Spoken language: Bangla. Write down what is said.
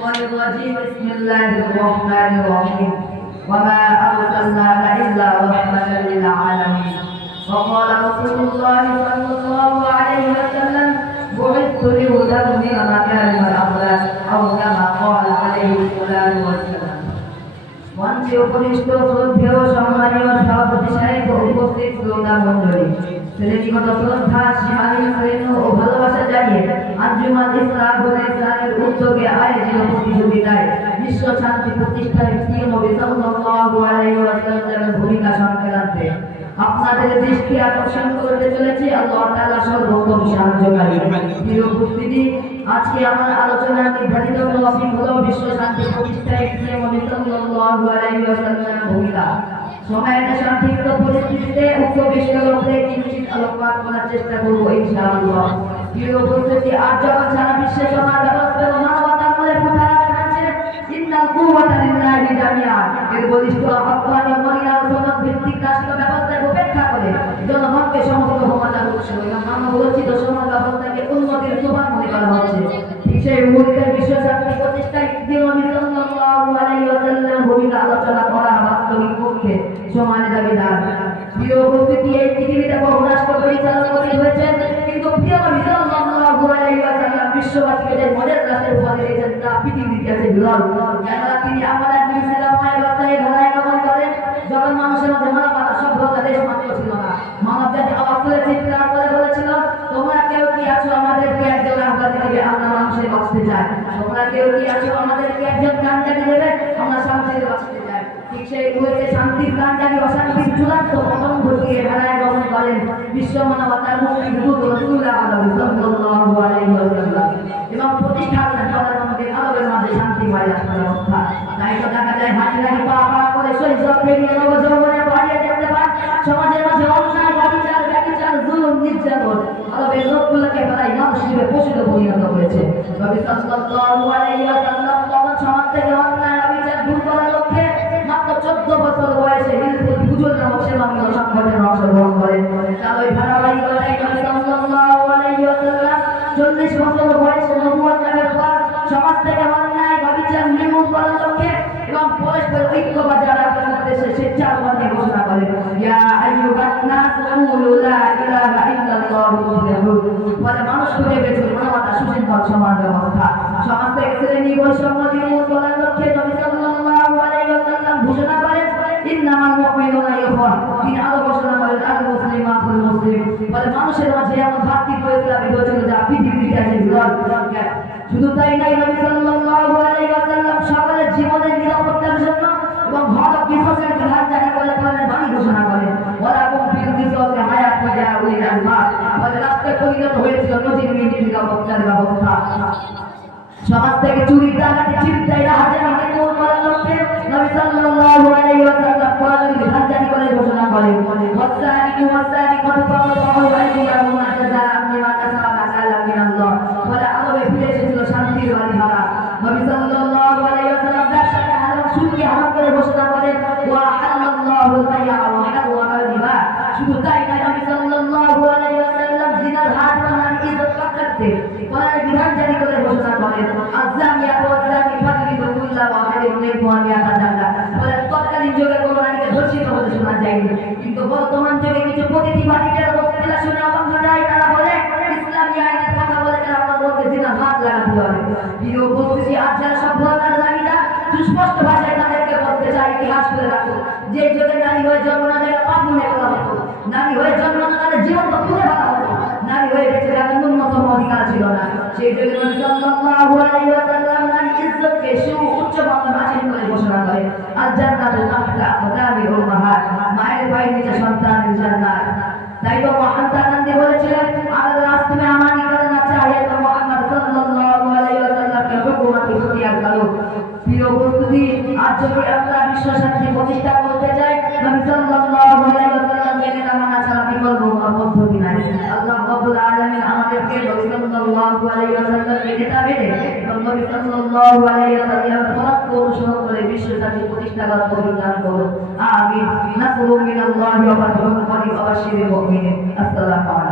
الشيطان الرجيم بسم الله الرحمن الرحيم وما أرسلناك إلا رحمة للعالمين وقال رسول الله صلى الله عليه وسلم بعثت لأتمم مكارم الأخلاق أو كما قال عليه الصلاة والسلام মঞ্চে উপবিষ্ট শ্রদ্ধেয় সম্মানীয় সভাপতি সাহেব উপস্থিত শ্রোতা মণ্ডলী শ্রেণীগত শ্রদ্ধা সীমাহীন প্রেম ও ভালোবাসা জানিয়ে আঞ্জুমান ইসলাহুল ইসলামের উদ্যোগে আয়োজিত প্রতিযোগিতায় বিশ্ব শান্তি প্রতিষ্ঠায় প্রিয় নবী সাল্লাল্লাহু আলাইহি ওয়াসাল্লামের ভূমিকা সংক্রান্তে আপনাদের দৃষ্টি আকর্ষণ করতে চলেছে আল্লাহ তাআলা সর্বোত্তম সাহায্যকারী। প্রিয় উপস্থিতি, আজকে আমার আলোচনার নির্ধারিত টপিক হলো বিশ্ব শান্তি প্রতিষ্ঠায় প্রিয় নবী সাল্লাল্লাহু আলাইহি ওয়াসাল্লামের ভূমিকা। সময়ের সংক্ষিপ্ত পরিস্থিতিতে উক্ত বিষয়ের উপরে কিঞ্চিৎ আলোকপাত করার চেষ্টা করব ইনশাআল্লাহ। প্রিয় উপস্থিতি, আজ যখন সারা বিশ্বে সমাজ ব্যবস্থা ও মানবতার মূলে ফুটায় উঠেছে ইন্নাল কুওয়াতা লিল্লাহি জামিআ, এর বলিষ্ঠ আহ্বান ও মহিলার সমাজ ভিত্তিক রাষ্ট্র ব্যবস্থাকে উপেক্ষা করে জনগণকে সমস্ত ক্ষমতার উৎস এবং মানব রচিত সমাজ ব্যবস্থাকে উন্নতির সোপান মনে করা হচ্ছে। সেই মুহূর্তে বিশ্ব শান্তি প্রতিষ্ঠায় নবী সাল্লাল্লাহু আলাইহি ওয়াসাল্লামের ভূমিকা আলোচনা করা বাস্তবিক পক্ষে সমান দাবিদার। প্রিয় উপস্থিতি, এই পৃথিবীতে বহু রাষ্ট্র পরিচালনা হয়েছেন, কিন্তু প্রিয় নবী সাল্লাল্লাহু আলাইহি ওয়াসাল্লাম বিশ্ববাসীকে যে মডেল রাষ্ট্রের উপহার দিয়েছেন তা পৃথিবীর ইতিহাসে বিরল। কেননা তিনি আমার এক ইসলামময় ব্যবস্থায় ধারায় গমন করেন যখন মানুষের মধ্যে মানবতা সভ্যতা দেশ মাত্র ছিল না। মানব জাতি আওয়াজ তুলে চিৎকার করে বলেছিল, তোমরা কেউ কি আছো আমাদেরকে একজন আহ্বান দিবে, আমরা মানুষের বাঁচতে চাই। তোমরা কেউ কি আছো আমাদেরকে একজন গানজানি দেবে, আমরা শান্তিতে বাঁচতে চাই। ঠিক সেই মুহূর্তে শান্তির গানজানি অশান্তির চূড়ান্ত পতন ঘটিয়ে ধারায় গমন করেন বিশ্ব মানবতার মুক্তিদূত রাসূলুল্লাহ সাল্লাল্লাহু আলাইহি ওয়াসাল্লাম এবং প্রতিষ্ঠা করেন প্রধানমন্ত্রী আরবের মাঝে শান্তিময় রাষ্ট্র ব্যবস্থা। তাই তো দেখা যায় হাঁটিলাটি পা পা করে শৈশব থেকে নবযৌবনে বাড়িয়ে দেখতে পান সমাজের মাঝে অন্যায় ব্যভিচার জুলুম নির্যাতন আরবের লোকগুলোকে প্রায় মানুষ হিসেবে পশুতে পরিণত হয়েছে। নবী সাল্লাল্লাহু আলাইহি ওয়াসাল্লাম তখন সমাজ থেকে অন্যায় ব্যভিচার দূর করার লক্ষ্যে মাত্র 14 বছর বয়সে হিলফুল ফুজুর নামক সেবামূলক সংগঠনে অংশগ্রহণ করেন। তার ওই ধারাবাহিকতায় নবী সাল্লাল্লাহু আলাইহি ওয়াসাল্লাম 40 বছর বয়সে নবুয়ত লাভের পর সমাজ থেকে অন্যায় ব্যভিচার নির্মূল করার লক্ষ্যে এবং পরস্পর ঐক্য বজায় রাখার উদ্দেশ্যে স্বেচ্ছাসেবী ঘোষণা করেন, ইয়া আইয়ুহান নাস কুলু লা ইলাহা ইল্লাল্লাহু তুফলিহুন। বলে মানুষ খুঁজে পেয়েছে মানবতা সুশৃঙ্খল সমাজ ব্যবস্থা। সমাজ থেকে শ্রেণী বৈষম্য নির্মূল করার লক্ষ্যে নবী সাল্লাল্লাহু আলাইহি ওয়াসাল্লাম ঘোষণা করেন, ইন্নামাল মুমিনুনা ইখওয়া। তিনি আরো ঘোষণা করেন, আল মুসলিম আখুল মুসলিম। বলে মানুষের মাঝে এমন ভ্রাতৃত্ব ইসলামী হয়েছিল যা পৃথিবীর ইতিহাসে বিরল। শুধু তাই নয়, নবী সাল্লাল্লাহু আলাইহি ওয়াসাল্লাম সকলের জীবনের নিরাপত্তার জন্য এবং হক কিসাসের বিধান জারি করে কোরআনের বাণী ঘোষণা করেন, ওয়ালাকুম ফিল কিসাসি হায়াতুন ইয়া উলিল আলবাব। বলে রাষ্ট্রে পরিণত হয়েছিল নজির বিহীন নিরাপত্তার ব্যবস্থা। সমাজ থেকে চুরি ডাকাতি ছিনতাই রাহাজানি নির্মূল করার লক্ষ্যে নবী সাল্লাল্লাহু আলাইহি ওয়াসাল্লাম কোরআনের বিধান জারি করে ঘোষণা করেন, ওয়াসানি ওয়াসানি কদ ফারাদাহু আলাইহিম মা জাযা আম্মা কাসাবা নাকালা মিনাল্লাহ। বলে আরবে ফিরে এসেছিল শান্তির বাড়ি হারা। নবী সাল্লাল্লাহু আলাইহি ওয়াসাল্লাম ব্যবসাকে হারাম সুদকে হারাম করে ঘোষণা করেন, ওয়া হালাল্লাহুল বাই'a ওয়া হারামাল রিবা। শুধু তাই নয়, নবী সাল্লাল্লাহু আলাইহি ওয়াসাল্লাম জিনার হাত ভাঙার ইজ্জত রক্ষার্থে কোরআনের বিধান জারি করে ঘোষণা করেন, আয-যানিয়াতু ওয়ায-যানি ফাজলিদু কুল্লা ওয়াহিদিন মিনহুমা মিআতা জালদা। বলে তৎকালীন যুগে কোনো নারীকে ধর্ষিত হতে শোনা যায়নি, কিন্তু বর্তমান যুগে কিছু প্রতিবাদীদের বক্তৃতা শুনে অবাক যায়। তারা বলে ইসলামী আইনের কথা বলে তারা আমাদের মধ্যে জিনার হাত লাগাতে হবে। প্রিয় উপস্থিতি, আজ যারা সভ্যতার দাবিটা সুস্পষ্ট ভাষায় তাদেরকে বলতে চাই, ইতিহাস করে রাখো যে যুগে নারী হয়ে জন্ম না দেওয়া পাপ মনে করা হতো, নারী হয়ে জন্ম না দিলে জীবন তো তুলে ফেলা হতো, নারী হয়ে বেঁচে থাকার ন্যূনতম অধিকার ছিল না। সেই যুগে নবী সাল্লাল্লাহু আলাইহি ওয়াসাল্লাম নারীর ইজ্জতকে সুউচ্চ মানের হাসিল করে ঘোষণা করেন, আল জান্নাতু তাহতা আকদামিল উম্মাহাত। মায়ের পায়ের নিচে সন্তানের জান্নাত। তাই তো মহাত্মা গান্ধী বলেছিলেন, আগার রাস্তে মে আমানি করনা চাহিয়ে তো মুহাম্মদ সাল্লাল্লাহু আলাইহি ওয়াসাল্লাম কে হুকুমত ইখতিয়ার করো। প্রিয় উপস্থিতি, আজ যদি আমরা বিশ্ব শান্তি প্রতিষ্ঠা করতে চাই, নবী সাল্লাল্লাহু আলাইহি ওয়াসাল্লাম মেনে মানা ছাড়া বিকল্প পদ্ধতি নাই। আল্লাহ রাব্বুল আলামিন আমাদেরকে নবী সাল্লাল্লাহু আলাইহি ওয়াসাল্লামের কিতাবে এবং নবী সাল্লাল্লাহু আলাইহি ওয়াসাল্লামের ফরজকে অনুসরণ করে বিশ্ব শান্তি প্রতিষ্ঠা করার তৌফিক দান করুন। আমিন। নাসরুম মিনাল্লাহি ওয়া ফাতহুন করিম ওয়া বাশশিরিল মুমিনিন। আসসালামু আলাইকুম।